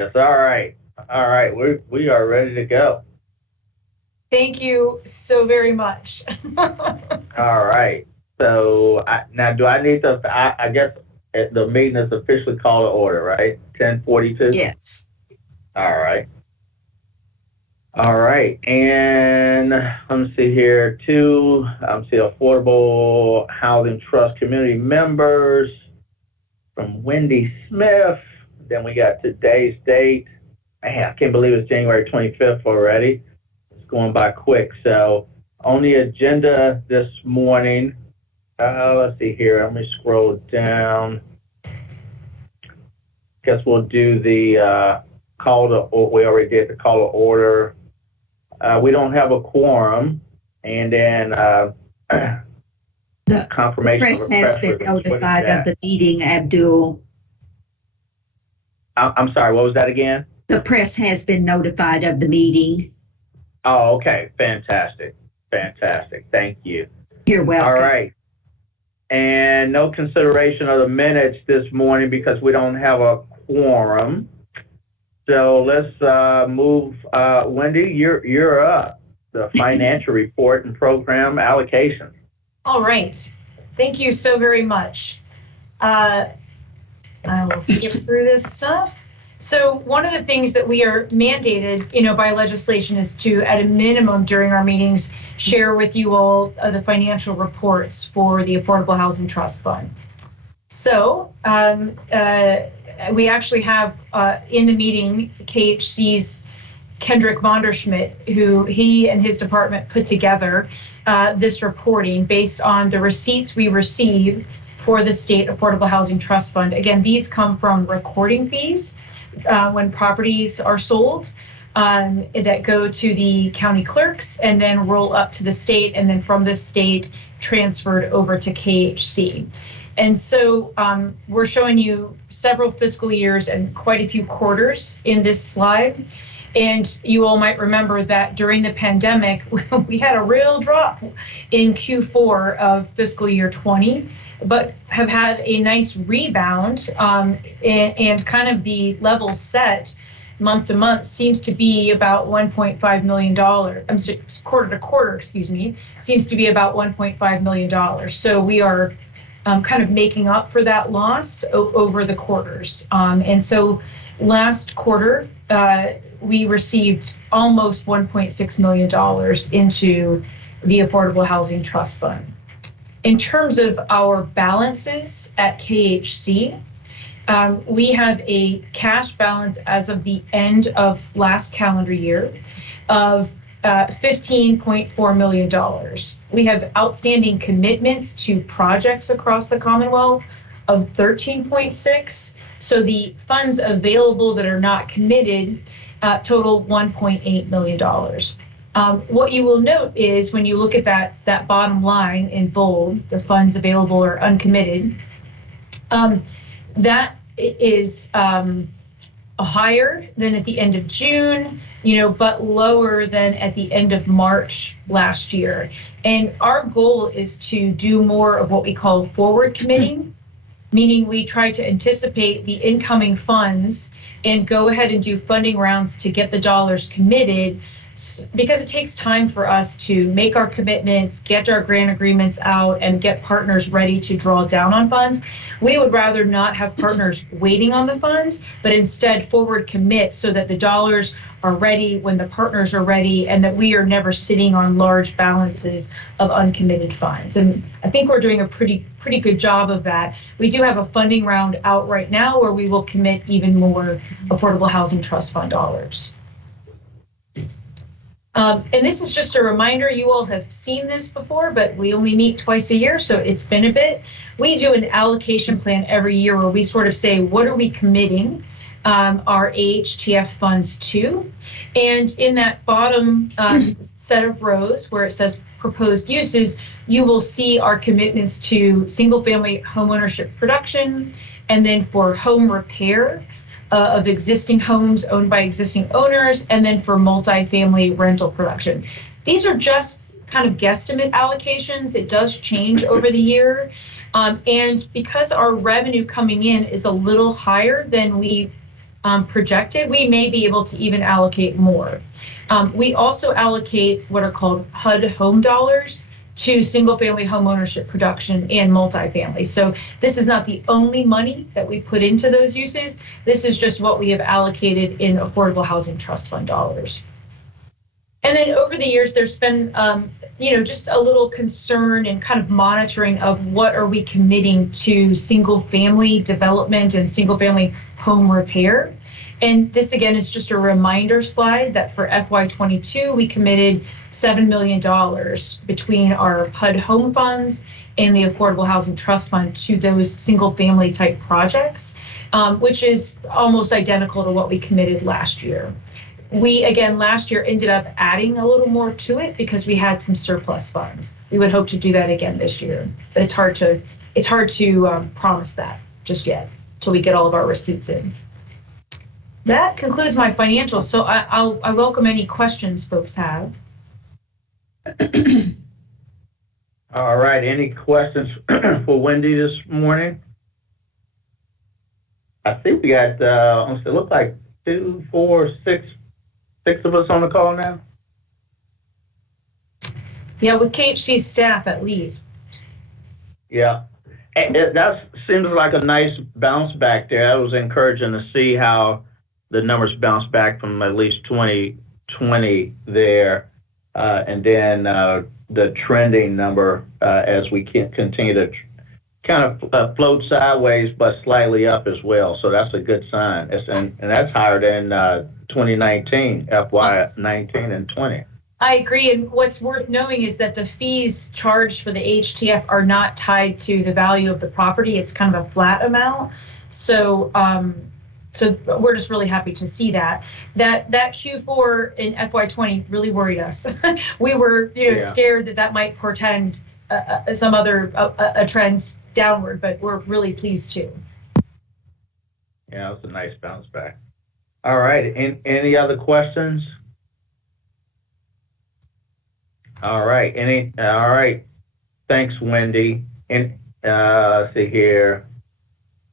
That's all right. All right, we are ready to go. Thank you so very much. All right. So now, do I need to? I guess the meeting is officially called to order, right? 10:42. Yes. All right. All right. And let me see here. See Affordable Housing Trust community members from Wendy Smith. Then we got today's date. Man, I can't believe it's January 25th already. It's going by quick. So on the agenda this morning, let's see here. Let me scroll down. Guess we'll do the we already did the call to order. We don't have a quorum. And then The confirmation press of a has press been release. notified of the meeting, Abdul. I'm sorry, what was that again? The press has been notified of the meeting. Oh, okay. Fantastic. Thank you. You're welcome. All right. And no consideration of the minutes this morning because we don't have a quorum. So let's move. Wendy, you're up. The financial report and program allocation. All right. Thank you so very much. I will skip through this stuff. So one of the things that we are mandated, by legislation is to, at a minimum during our meetings, share with you all the financial reports for the Affordable Housing Trust Fund. So we actually have in the meeting KHC's Kendrick Vonderschmidt, who he and his department put together this reporting based on the receipts we receive for the State Affordable Housing Trust Fund. Again, these come from recording fees when properties are sold that go to the county clerks and then roll up to the state, and then from the state transferred over to KHC. And so we're showing you several fiscal years and quite a few quarters in this slide. And you all might remember that during the pandemic, we had a real drop in Q4 of fiscal year 20, but have had a nice rebound and kind of the level set month to month seems to be about $1.5 million. Quarter to quarter, seems to be about $1.5 million. So we are kind of making up for that loss over the quarters. And so last quarter, we received almost $1.6 million into the Affordable Housing Trust Fund. In terms of our balances at KHC, we have a cash balance as of the end of last calendar year of $15.4 million. We have outstanding commitments to projects across the Commonwealth of 13.6. So the funds available that are not committed total $1.8 million. What you will note is when you look at that bottom line in bold, the funds available or uncommitted, that is higher than at the end of June, but lower than at the end of March last year. And our goal is to do more of what we call forward committing, meaning we try to anticipate the incoming funds and go ahead and do funding rounds to get the dollars committed, because it takes time for us to make our commitments, get our grant agreements out, and get partners ready to draw down on funds. We would rather not have partners waiting on the funds, but instead forward commit so that the dollars are ready when the partners are ready, and that we are never sitting on large balances of uncommitted funds. And I think we're doing a pretty good job of that. We do have a funding round out right now where we will commit even more Affordable Housing Trust Fund dollars. And this is just a reminder, you all have seen this before, but we only meet twice a year, so it's been a bit. We do an allocation plan every year where we sort of say, what are we committing our AHTF funds to? And in that bottom set of rows where it says proposed uses, you will see our commitments to single family homeownership production, and then for home repair of existing homes owned by existing owners, and then for multifamily rental production. These are just kind of guesstimate allocations. It does change over the year. And because our revenue coming in is a little higher than we projected, we may be able to even allocate more. We also allocate what are called HUD home dollars to single-family home ownership production and multifamily. So this is not the only money that we put into those uses. This is just what we have allocated in Affordable Housing Trust Fund dollars. And then over the years, there's been, just a little concern and kind of monitoring of what are we committing to single-family development and single-family home repair. And this, again, is just a reminder slide that for FY22, we committed $7 million between our HUD home funds and the Affordable Housing Trust Fund to those single-family type projects, which is almost identical to what we committed last year. We, again, last year ended up adding a little more to it because we had some surplus funds. We would hope to do that again this year, but it's hard to promise that just yet till we get all of our receipts in. That concludes my financials. So I welcome any questions folks have. All right. Any questions for Wendy this morning? I think we got, it looks like 2, 4, 6 of us on the call now. Yeah, with KHC staff at least. Yeah. And that seems like a nice bounce back there. That was encouraging to see how the numbers bounced back from at least 2020 there. And then the trending number as we continue to kind of float sideways, but slightly up as well. So that's a good sign. And that's higher than 2019, FY19 and 20. I agree. And what's worth knowing is that the fees charged for the HTF are not tied to the value of the property. It's kind of a flat amount. So we're just really happy to see that. That Q4 in FY20 really worried us. We were, scared that might portend some other a trend downward, but we're really pleased too. Yeah, it's a nice bounce back. All right. Any other questions? All right. All right. Thanks, Wendy. And let's see here.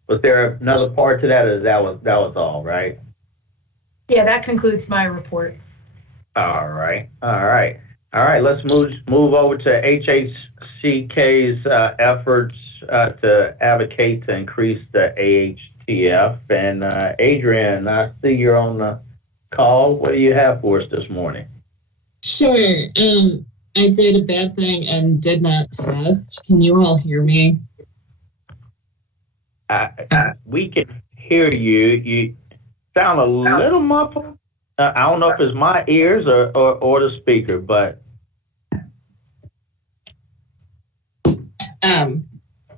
Was there another part to that, or that was all, right? Yeah, that concludes my report. All right. Let's move over to HHCK's efforts to advocate to increase the AHTF. And Adrian, I see you're on the call. What do you have for us this morning? Sure. I did a bad thing and did not test. Can you all hear me? We can hear you. You sound a little muffled. I don't know if it's my ears or the speaker, but.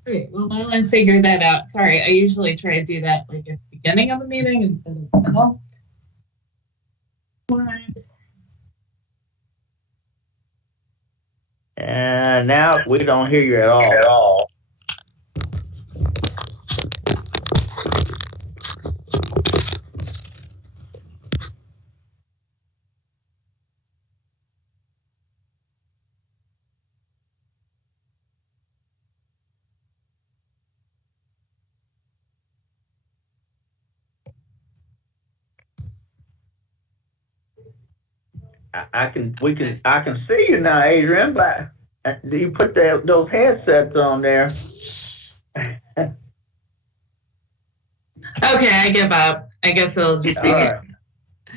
Great. Well, I'll figure that out. Sorry, I usually try to do that like at the beginning of the meeting instead of the middle. And now we don't hear you at all. I can see you now, Adrian, but do you put those headsets on there? Okay, I give up. I guess it'll just be right.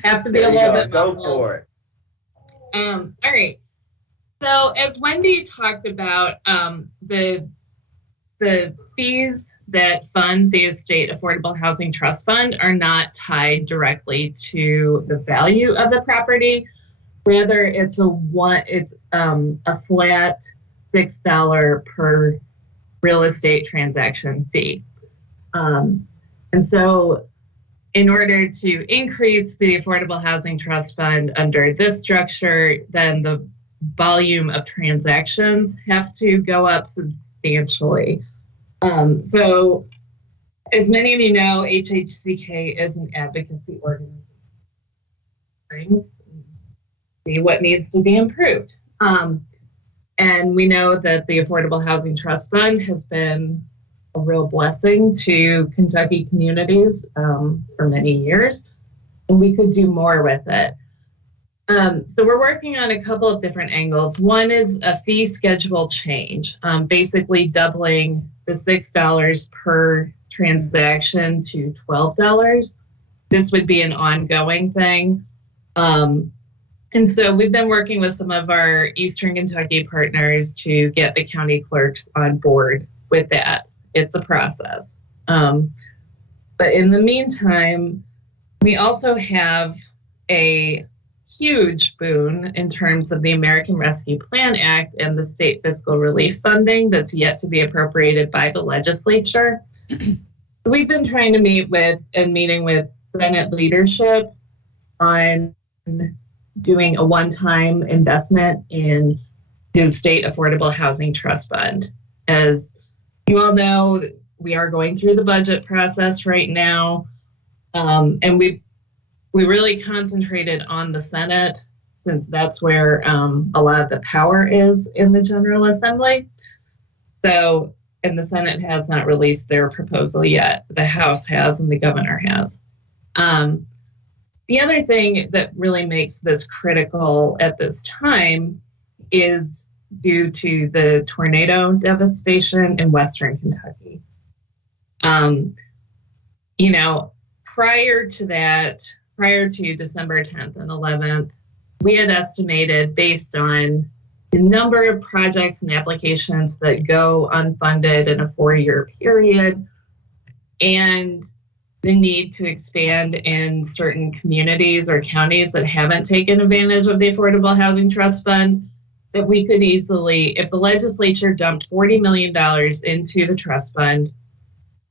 Have to be a little bit go muffled. for it. All right. So as Wendy talked about, the fees that fund the Estate Affordable Housing Trust Fund are not tied directly to the value of the property. Rather, it's a flat $6 per real estate transaction fee. And so in order to increase the Affordable Housing Trust Fund under this structure, then the volume of transactions have to go up substantially. So as many of you know, HHCK is an advocacy organization. See what needs to be improved. And we know that the Affordable Housing Trust Fund has been a real blessing to Kentucky communities for many years, and we could do more with it. So we're working on a couple of different angles. One is a fee schedule change, basically doubling the $6 per transaction to $12. This would be an ongoing thing. And so we've been working with some of our Eastern Kentucky partners to get the county clerks on board with that. It's a process. But in the meantime, we also have a huge boon in terms of the American Rescue Plan Act and the state fiscal relief funding that's yet to be appropriated by the legislature. We've been trying to meeting with Senate leadership on doing a one-time investment in the State Affordable Housing Trust Fund. As you all know, we are going through the budget process right now, and we really concentrated on the Senate, since that's where a lot of the power is in the General Assembly. So, and the Senate has not released their proposal yet. The House has, and the governor has. The other thing that really makes this critical at this time is due to the tornado devastation in Western Kentucky. Prior to December 10th and 11th, we had estimated, based on the number of projects and applications that go unfunded in a 4-year period, and the need to expand in certain communities or counties that haven't taken advantage of the Affordable Housing Trust Fund, that we could easily, if the legislature dumped $40 million into the trust fund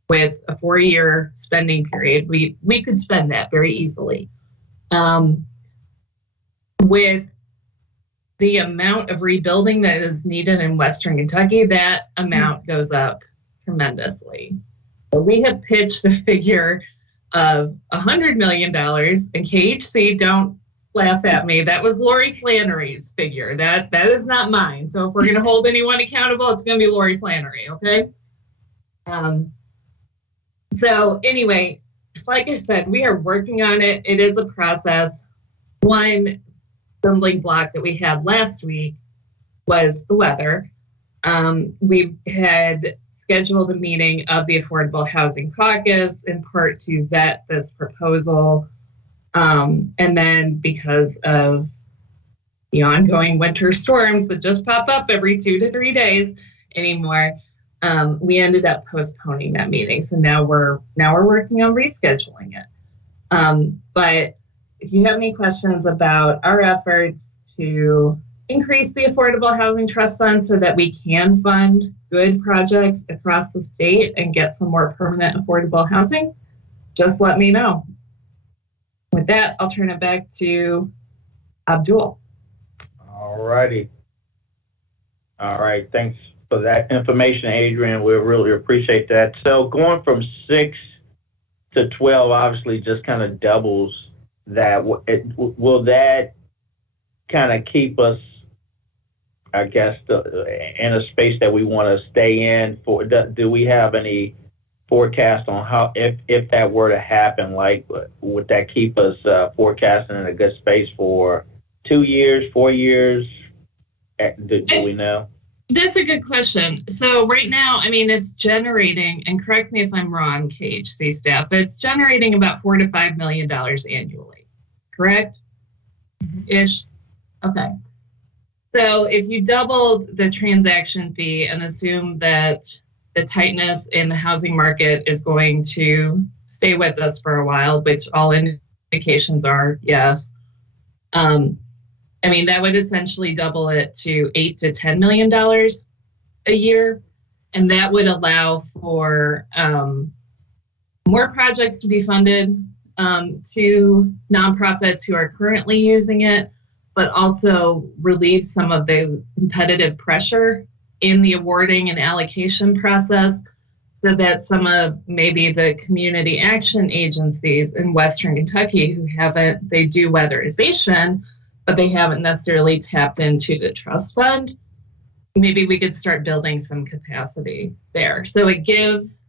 with a 4-year spending period, we could spend that very easily. With the amount of rebuilding that is needed in Western Kentucky, that amount goes up tremendously. So we have pitched a figure of $100 million, and KHC, don't laugh at me, that was Lori Flannery's figure. That is not mine. So if we're going to hold anyone accountable, it's going to be Lori Flannery, okay? So anyway, like I said, we are working on it. It is a process. One stumbling block that we had last week was the weather. We had scheduled a meeting of the Affordable Housing Caucus, in part to vet this proposal. And then because of the ongoing winter storms that just pop up every 2 to 3 days anymore, we ended up postponing that meeting. So now we're working on rescheduling it. But if you have any questions about our efforts to increase the Affordable Housing Trust Fund so that we can fund good projects across the state and get some more permanent affordable housing, just let me know. With that, I'll turn it back to Abdul. All righty. All right. Thanks for that information, Adrian. We really appreciate that. So going from 6 to 12 obviously just kind of doubles that. Will that kind of keep us, I guess, in a space that we want to stay in? Do we have any forecast on how, if that were to happen, like, would that keep us forecasting in a good space for 2 years, 4 years? Do we know? That's a good question. So right now, I mean, it's generating, and correct me if I'm wrong, KHC staff, but it's generating about $4 to $5 million annually, correct? Ish. Okay. So if you doubled the transaction fee and assume that the tightness in the housing market is going to stay with us for a while, which all indications are yes, I mean, that would essentially double it to $8 to $10 million a year. And that would allow for more projects to be funded to nonprofits who are currently using it, but also relieve some of the competitive pressure in the awarding and allocation process, so that some of maybe the community action agencies in Western Kentucky they do weatherization, but they haven't necessarily tapped into the trust fund. maybe we could start building some capacity there. So it gives,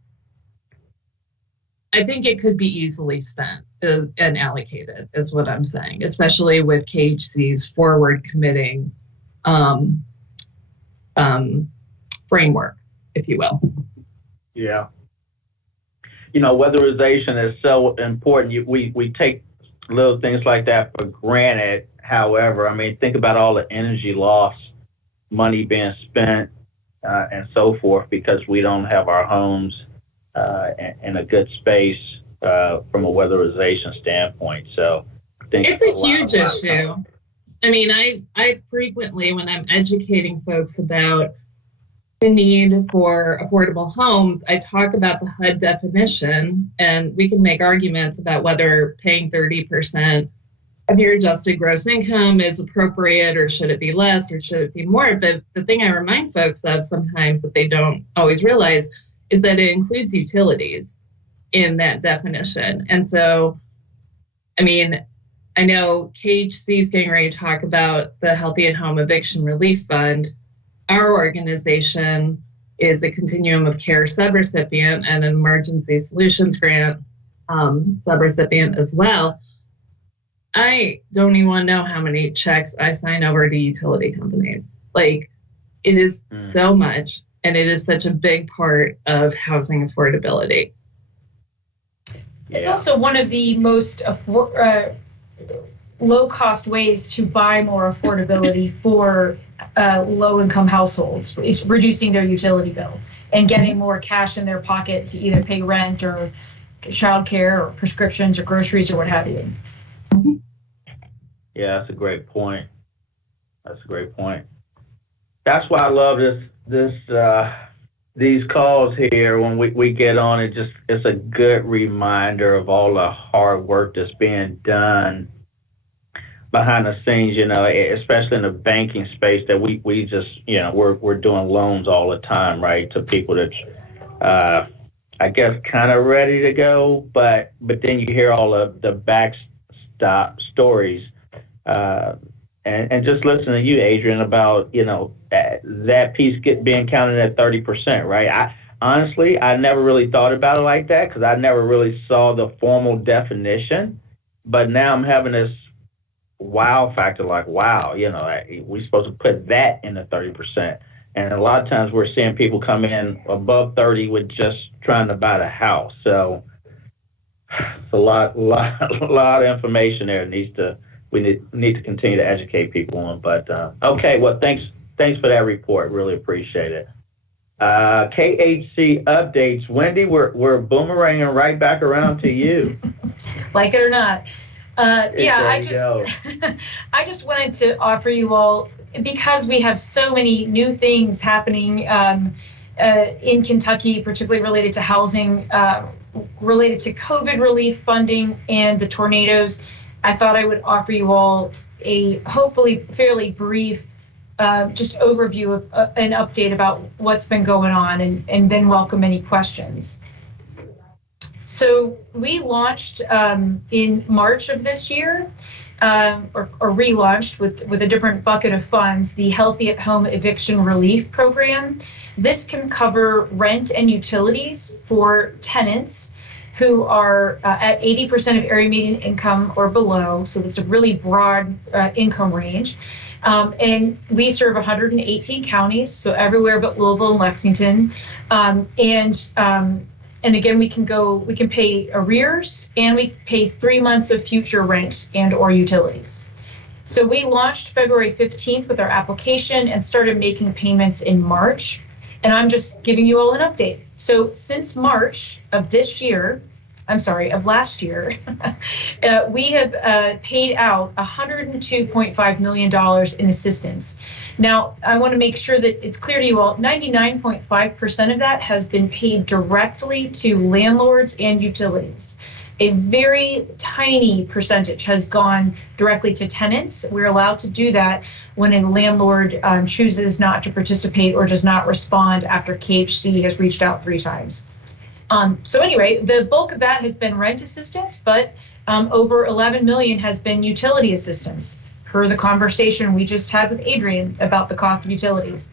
I think it could be easily spent and allocated, is what I'm saying, especially with KHC's forward committing framework, if you will. Yeah. You know, weatherization is so important. We take little things like that for granted. However, I mean, think about all the energy loss, money being spent, and so forth, because we don't have our homes in a good space from a weatherization standpoint. So I think it's a huge issue. I mean, I frequently, when I'm educating folks about the need for affordable homes, I talk about the HUD definition, and we can make arguments about whether paying 30% of your adjusted gross income is appropriate, or should it be less, or should it be more. But the thing I remind folks of sometimes that they don't always realize is that it includes utilities in that definition. And so, I mean, I know KHC is getting ready to talk about the Healthy at Home Eviction Relief Fund. Our organization is a continuum of care subrecipient and an emergency solutions grant subrecipient as well. I don't even want to know how many checks I sign over to utility companies. Like, it is so much, and it is such a big part of housing affordability. It's also one of the most low-cost ways to buy more affordability for low-income households. It's reducing their utility bill and getting more cash in their pocket to either pay rent or childcare or prescriptions or groceries or what have you. Yeah, that's a great point. That's why I love these calls here when we get on. It's a good reminder of all the hard work that's being done behind the scenes, you know, especially in the banking space, that we just, you know, we're doing loans all the time, right, to people that I guess kind of ready to go, but then you hear all of the backstop stories, and just listen to you, Adrian, about, you know, that piece being counted at 30%, right? I never really thought about it like that, because I never really saw the formal definition, but now I'm having this wow factor, like, wow, you know, we're supposed to put that in the 30%. And a lot of times we're seeing people come in above 30 with just trying to buy the house. So it's a lot of information there. We need to continue to educate people on. But okay, well, thanks for that report. Really appreciate it. KHC Updates, Wendy, we're boomeranging right back around to you. Like it or not. I just wanted to offer you all, because we have so many new things happening in Kentucky, particularly related to housing, related to COVID relief funding and the tornadoes. I thought I would offer you all a hopefully fairly brief just overview of an update about what's been going on, and then welcome any questions. So we launched in March of this year, or relaunched with a different bucket of funds, the Healthy at Home Eviction Relief Program. This can cover rent and utilities for tenants who are at 80% of area median income or below. So that's a really broad income range. And we serve 118 counties, so everywhere but Louisville and Lexington. And again, we can pay arrears, and we pay 3 months of future rent and or utilities. So we launched February 15th with our application and started making payments in March. And I'm just giving you all an update. So since March of last year, we have paid out $102.5 million in assistance. Now, I want to make sure that it's clear to you all, 99.5% of that has been paid directly to landlords and utilities. A very tiny percentage has gone directly to tenants. We're allowed to do that when a landlord chooses not to participate or does not respond after KHC has reached out 3 times. So anyway, the bulk of that has been rent assistance, but over 11 million has been utility assistance, per the conversation we just had with Adrian about the cost of utilities.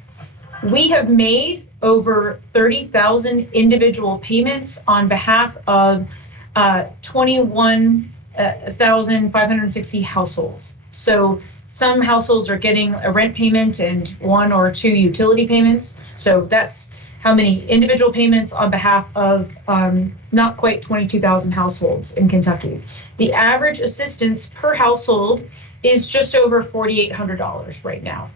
We have made over 30,000 individual payments on behalf of 21,560 households. So some households are getting a rent payment and 1 or 2 utility payments. So that's how many individual payments on behalf of not quite 22,000 households in Kentucky. The average assistance per household is just over $4,800 right now.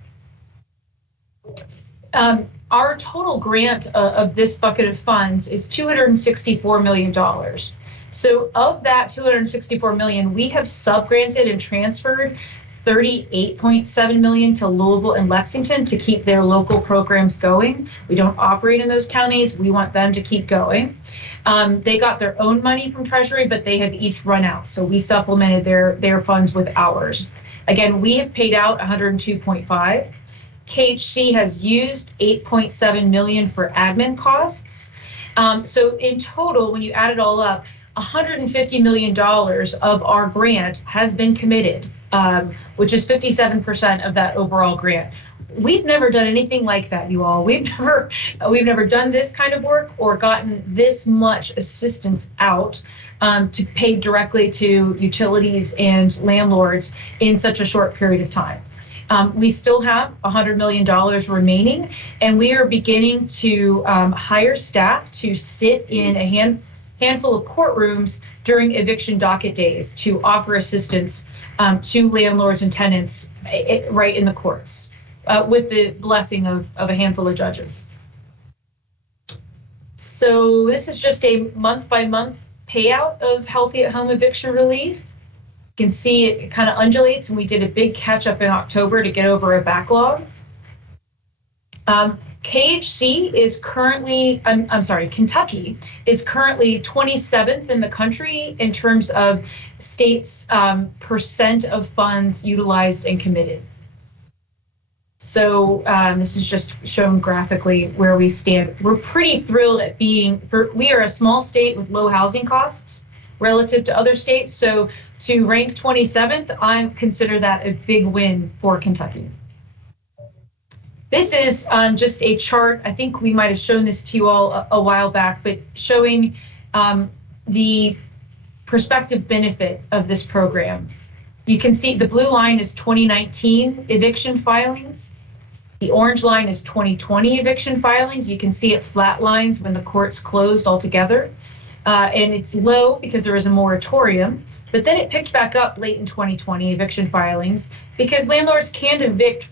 Our total grant of this bucket of funds is $264 million. So of that $264 million, we have subgranted and transferred $38.7 million to Louisville and Lexington to keep their local programs going. We don't operate in those counties. We want them to keep going. They got their own money from Treasury, but they have each run out. So we supplemented their funds with ours. Again, we have paid out 102.5. KHC has used $8.7 million for admin costs. So in total, when you add it all up, $150 million of our grant has been committed, which is 57% of that overall grant. We've never done anything like that, you all. We've never done this kind of work or gotten this much assistance out to pay directly to utilities and landlords in such a short period of time. We still have $100 million remaining, and we are beginning to hire staff to sit in a handful of courtrooms during eviction docket days to offer assistance to landlords and tenants right in the courts with the blessing of a handful of judges. So this is just a month-by-month payout of Healthy at Home eviction relief. You can see it kind of undulates, and we did a big catch up in October to get over a backlog. KHC is currently, Kentucky is currently 27th in the country in terms of states' percent of funds utilized and committed. So this is just shown graphically where we stand. We're pretty thrilled at we are a small state with low housing costs relative to other states. So to rank 27th, I consider that a big win for Kentucky. This is just a chart. I think we might have shown this to you all a while back, but showing the prospective benefit of this program. You can see the blue line is 2019 eviction filings. The orange line is 2020 eviction filings. You can see it flat lines when the courts closed altogether. And it's low because there was a moratorium. But then it picked back up late in 2020 eviction filings because landlords could evict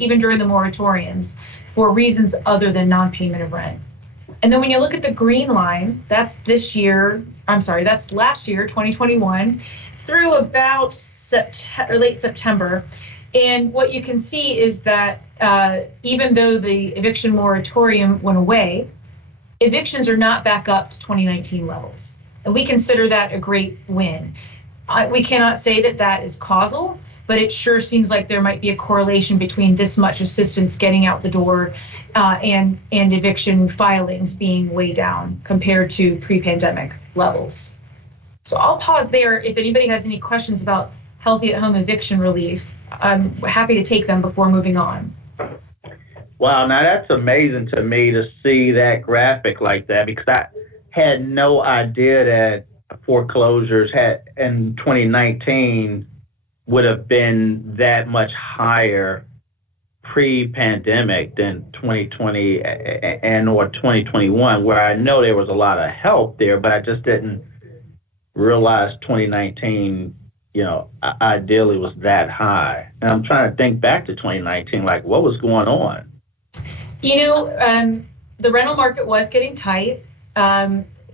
even during the moratoriums for reasons other than non-payment of rent. And then when you look at the green line, that's last year, 2021, through about late September. And what you can see is that even though the eviction moratorium went away, evictions are not back up to 2019 levels. And we consider that a great win. We cannot say that that is causal, but it sure seems like there might be a correlation between this much assistance getting out the door and eviction filings being way down compared to pre-pandemic levels. So I'll pause there. If anybody has any questions about Healthy at Home eviction relief, I'm happy to take them before moving on. Wow, now that's amazing to me to see that graphic like that, because I had no idea that foreclosures in 2019 would have been that much higher pre-pandemic than 2020 and or 2021, where I know there was a lot of help there, but I just didn't realize 2019, ideally was that high. And I'm trying to think back to 2019, like what was going on? The rental market was getting tight.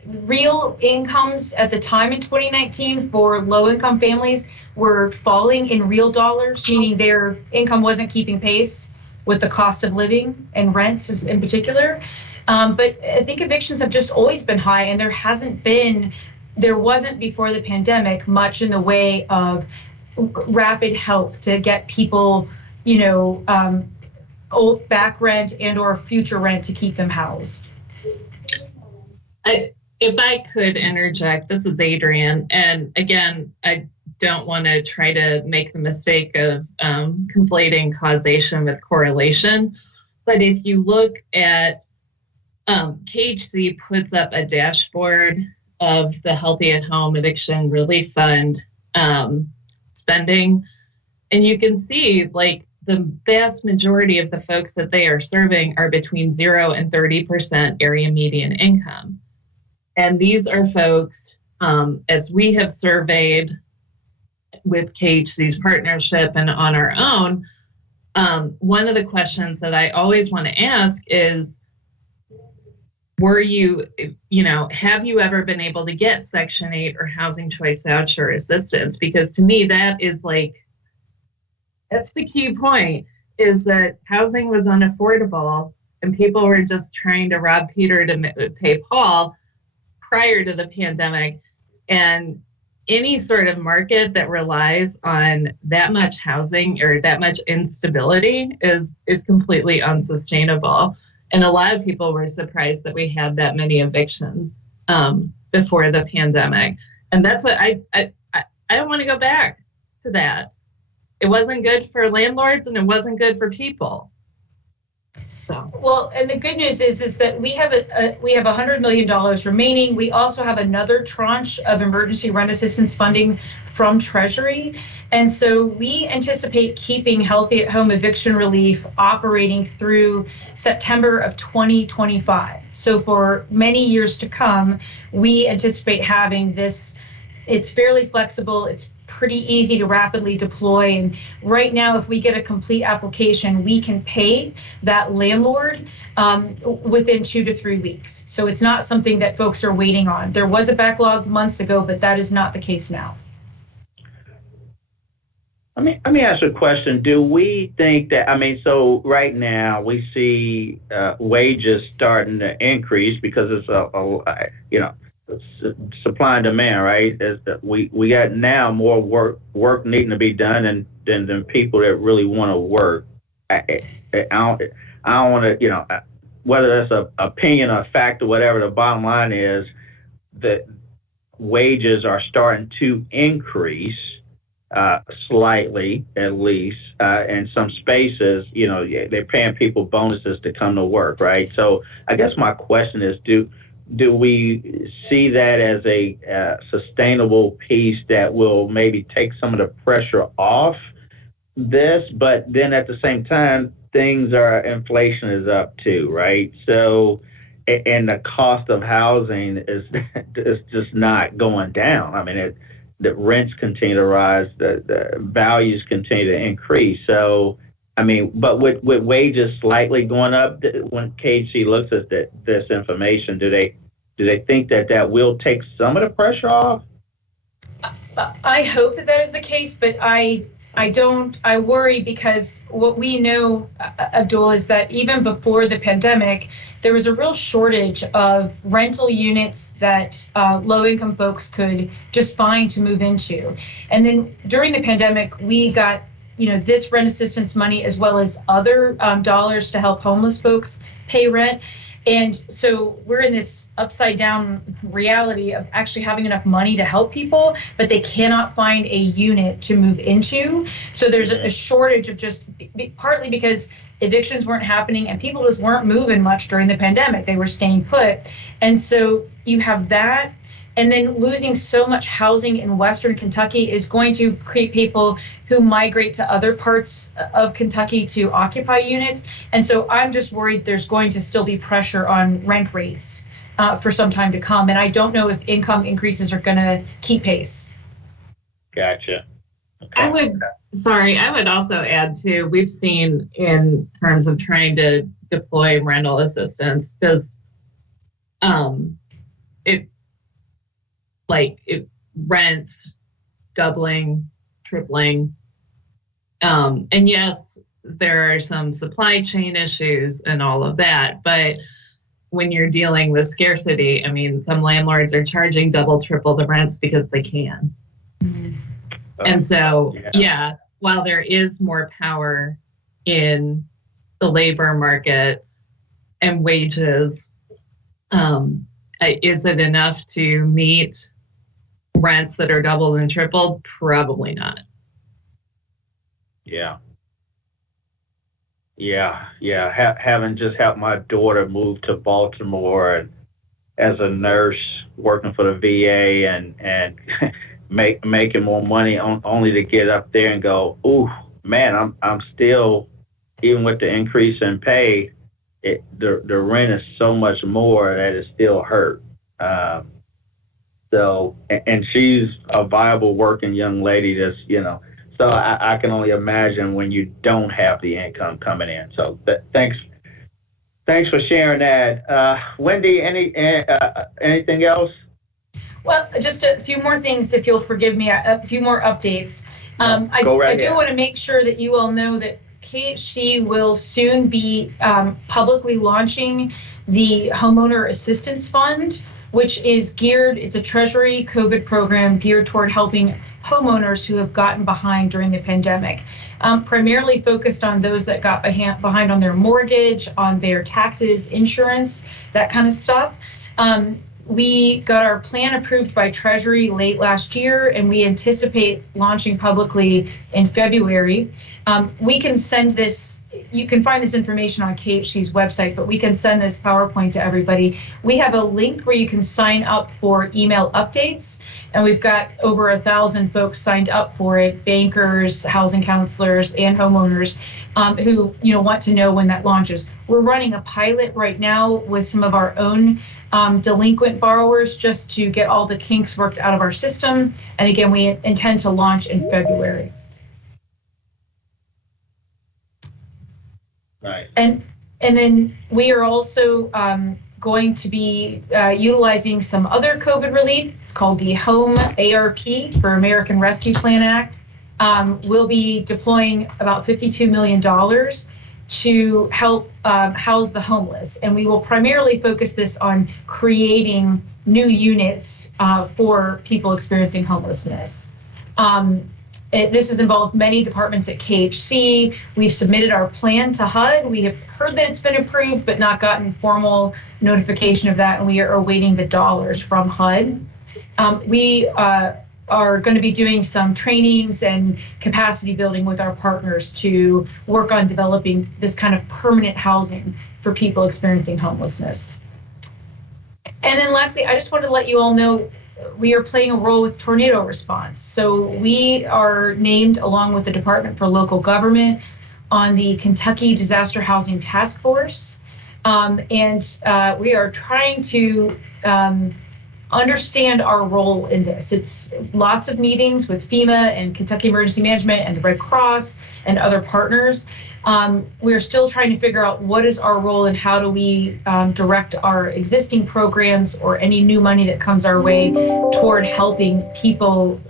Real incomes at the time in 2019 for low-income families were falling in real dollars, meaning their income wasn't keeping pace with the cost of living and rents in particular. But I think evictions have just always been high, and there wasn't before the pandemic much in the way of rapid help to get people, old back rent and or future rent to keep them housed. If I could interject, this is Adrienne, and again, I don't want to try to make the mistake of conflating causation with correlation, But if you look at KHC puts up a dashboard of the Healthy at Home Eviction Relief Fund spending, and you can see like the vast majority of the folks that they are serving are between 0 and 30% area median income. And these are folks, as we have surveyed with KHC's partnership and on our own, one of the questions that I always want to ask is, have you ever been able to get Section 8 or Housing Choice Voucher assistance? Because to me, that's the key point, is that housing was unaffordable and people were just trying to rob Peter to pay Paul prior to the pandemic. And any sort of market that relies on that much housing or that much instability is completely unsustainable. And a lot of people were surprised that we had that many evictions before the pandemic. And that's what I don't want to go back to that. It wasn't good for landlords and it wasn't good for people. So. Well, and the good news is that we have $100 million remaining. We also have another tranche of emergency rent assistance funding from Treasury. And so we anticipate keeping Healthy at Home eviction relief operating through September of 2025. So for many years to come, we anticipate having this. It's fairly flexible. It's pretty easy to rapidly deploy. And right now, if we get a complete application, we can pay that landlord within 2 to 3 weeks. So it's not something that folks are waiting on. There was a backlog months ago, but that is not the case now. Let me ask you a question. Do we think that, so right now we see wages starting to increase because it's supply and demand, right? We got now more work needing to be done than people that really want to work. I don't want to, whether that's an opinion or fact or whatever, the bottom line is that wages are starting to increase slightly, at least, in some spaces. They're paying people bonuses to come to work, right? So I guess my question is, do we see that as a sustainable piece that will maybe take some of the pressure off this? But then at the same time, inflation is up too, right? So, and the cost of housing is just not going down. The rents continue to rise, the values continue to increase. So, but with wages slightly going up, when KHC looks at this information, do they think that will take some of the pressure off? I hope that is the case, but I worry, because what we know, Abdul, is that even before the pandemic, there was a real shortage of rental units that low-income folks could just find to move into. And then during the pandemic, we got this rent assistance money as well as other dollars to help homeless folks pay rent. And so we're in this upside down reality of actually having enough money to help people, but they cannot find a unit to move into. So there's a shortage of just partly because evictions weren't happening and people just weren't moving much during the pandemic. They were staying put. And so you have that. And then losing so much housing in Western Kentucky is going to create people who migrate to other parts of Kentucky to occupy units. And so I'm just worried there's going to still be pressure on rent rates for some time to come. And I don't know if income increases are going to keep pace. Gotcha. Okay. I would also add too, we've seen in terms of trying to deploy rental assistance, because rents doubling, tripling. And yes, there are some supply chain issues and all of that, but when you're dealing with scarcity, some landlords are charging double, triple the rents because they can. Mm-hmm. And so, while there is more power in the labor market and wages, is it enough to meet rents that are doubled and tripled? Probably not. Yeah. Having just helped my daughter move to Baltimore and as a nurse working for the VA and making more money only to get up there and go, ooh, man, I'm still, even with the increase in pay, the rent is so much more that it still hurt. So, and she's a viable working young lady that's, so I can only imagine when you don't have the income coming in. So thanks for sharing that. Wendy, anything else? Well, just a few more things, if you'll forgive me, a few more updates. I do want to make sure that you all know that KHC will soon be publicly launching the Homeowner Assistance Fund, which is it's a Treasury COVID program geared toward helping homeowners who have gotten behind during the pandemic, primarily focused on those that got behind on their mortgage, on their taxes, insurance, that kind of stuff. We got our plan approved by Treasury late last year, and we anticipate launching publicly in February. We can send this, you can find this information on KHC's website, but we can send this PowerPoint to everybody. We have a link where you can sign up for email updates, and we've got over 1,000 folks signed up for it, bankers, housing counselors, and homeowners who want to know when that launches. We're running a pilot right now with some of our own delinquent borrowers just to get all the kinks worked out of our system. And again, we intend to launch in February. Right. And then we are also going to be utilizing some other COVID relief. It's called the Home ARP for American Rescue Plan Act. We'll be deploying about $52 million to help house the homeless. And we will primarily focus this on creating new units for people experiencing homelessness. This has involved many departments at KHC. We've submitted our plan to HUD. We have heard that it's been approved, but not gotten formal notification of that, and we are awaiting the dollars from HUD. We are going to be doing some trainings and capacity building with our partners to work on developing this kind of permanent housing for people experiencing homelessness. And then lastly, I just wanted to let you all know we are playing a role with tornado response. So we are named, along with the Department for Local Government, on the Kentucky Disaster Housing Task Force. And we are trying to understand our role in this. It's lots of meetings with FEMA and Kentucky Emergency Management and the Red Cross and other partners. We're still trying to figure out what is our role and how do we direct our existing programs or any new money that comes our way toward helping people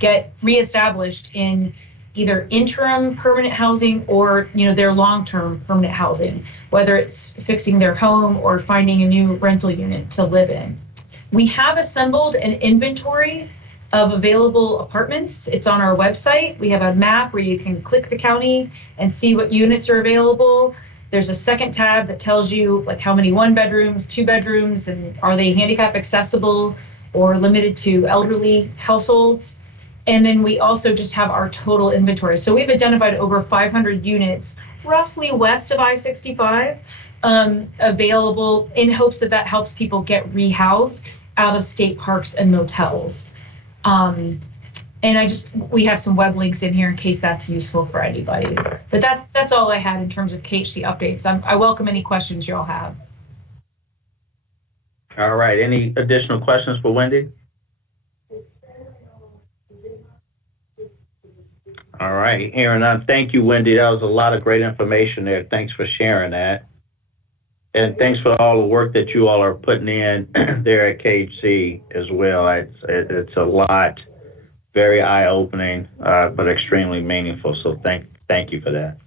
get reestablished in either interim permanent housing or their long-term permanent housing, whether it's fixing their home or finding a new rental unit to live in. We have assembled an inventory of available apartments. It's on our website. We have a map where you can click the county and see what units are available. There's a second tab that tells you like how many 1 bedrooms, 2 bedrooms, and are they handicap accessible or limited to elderly households. And then we also just have our total inventory. So we've identified over 500 units roughly west of I-65 available in hopes that helps people get rehoused out of state parks and motels. And we have some web links in here in case that's useful for anybody. But that's all I had in terms of KHC updates. I welcome any questions y'all have. All right. Any additional questions for Wendy? All right. Hearing none. Thank you, Wendy. That was a lot of great information there. Thanks for sharing that. And thanks for all the work that you all are putting in there at KHC as well. It's a lot, very eye-opening, but extremely meaningful. So thank you for that.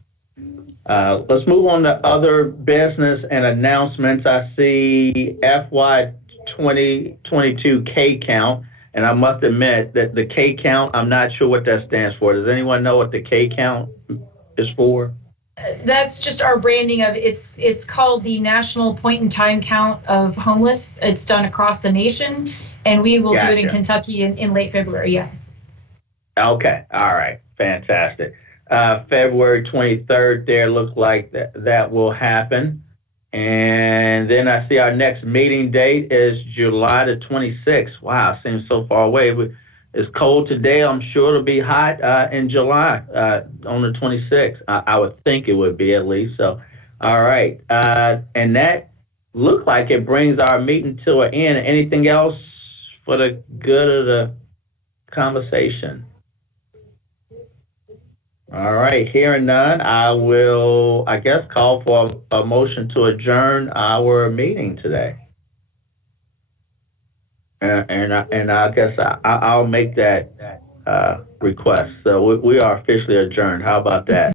Let's move on to other business and announcements. I see FY 2022 K count, and I must admit that the K count, I'm not sure what that stands for. Does anyone know what the K count is for? That's just our branding of it's called the National Point in Time Count of Homeless. It's done across the nation, and we will do it in Kentucky in late February. Yeah. Okay. All right. Fantastic. February 23rd there looks like that will happen. And then I see our next meeting date is July the 26th. Wow, seems so far away. It's cold today. I'm sure it'll be hot in July on the 26th. I would think it would be at least. So, all right. And that looks like it brings our meeting to an end. Anything else for the good of the conversation? All right, hearing none, I will, I guess, call for a motion to adjourn our meeting today. And I guess I'll make that request. So we are officially adjourned. How about that?